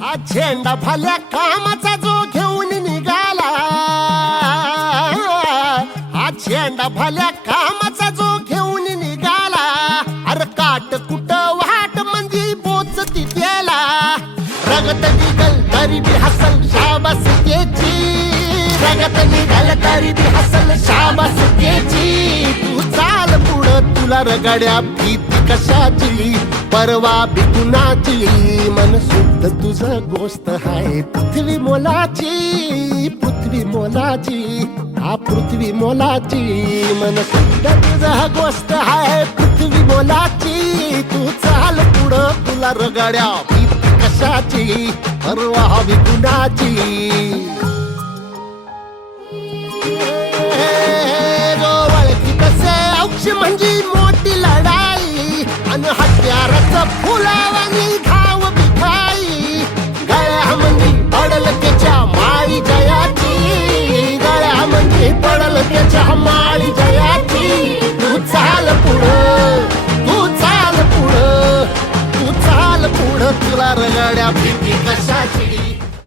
हा झेंडा भल्या कामाचा जो घेऊन निघाला. हा झेंडा भल्या कामाचा जो घेऊन निघाला. अरे काट कुट वाट मंदी पोचती त्याला रगत निघल तरी बी हसल शाबास त्याची रगत निघल तरी बी हसल शाबास तुला रगाड्या भीती कशाची? परवा बिकुनाची मन शुद्ध तुझं गोष्ट आहे. पृथ्वी मोलाची पृथ्वी मोलाची हा पृथ्वी मोलाची. मन शुद्ध तुझ गोष्ट आहे. पृथ्वी मोलाची तू चाल पुढं. तुला रगाड्या भीती कशाची? परवा बिकुनाची फुलावानी घाव बिखाई गळ्यामध्ये पडल त्याच्या माळी जयाची. गळ्यामध्ये पडल त्याच्या माळी जयाची. तू चाल पुढं तू चाल पुढं तू चाल पुढं. तुला रगड्या भीती कशाची?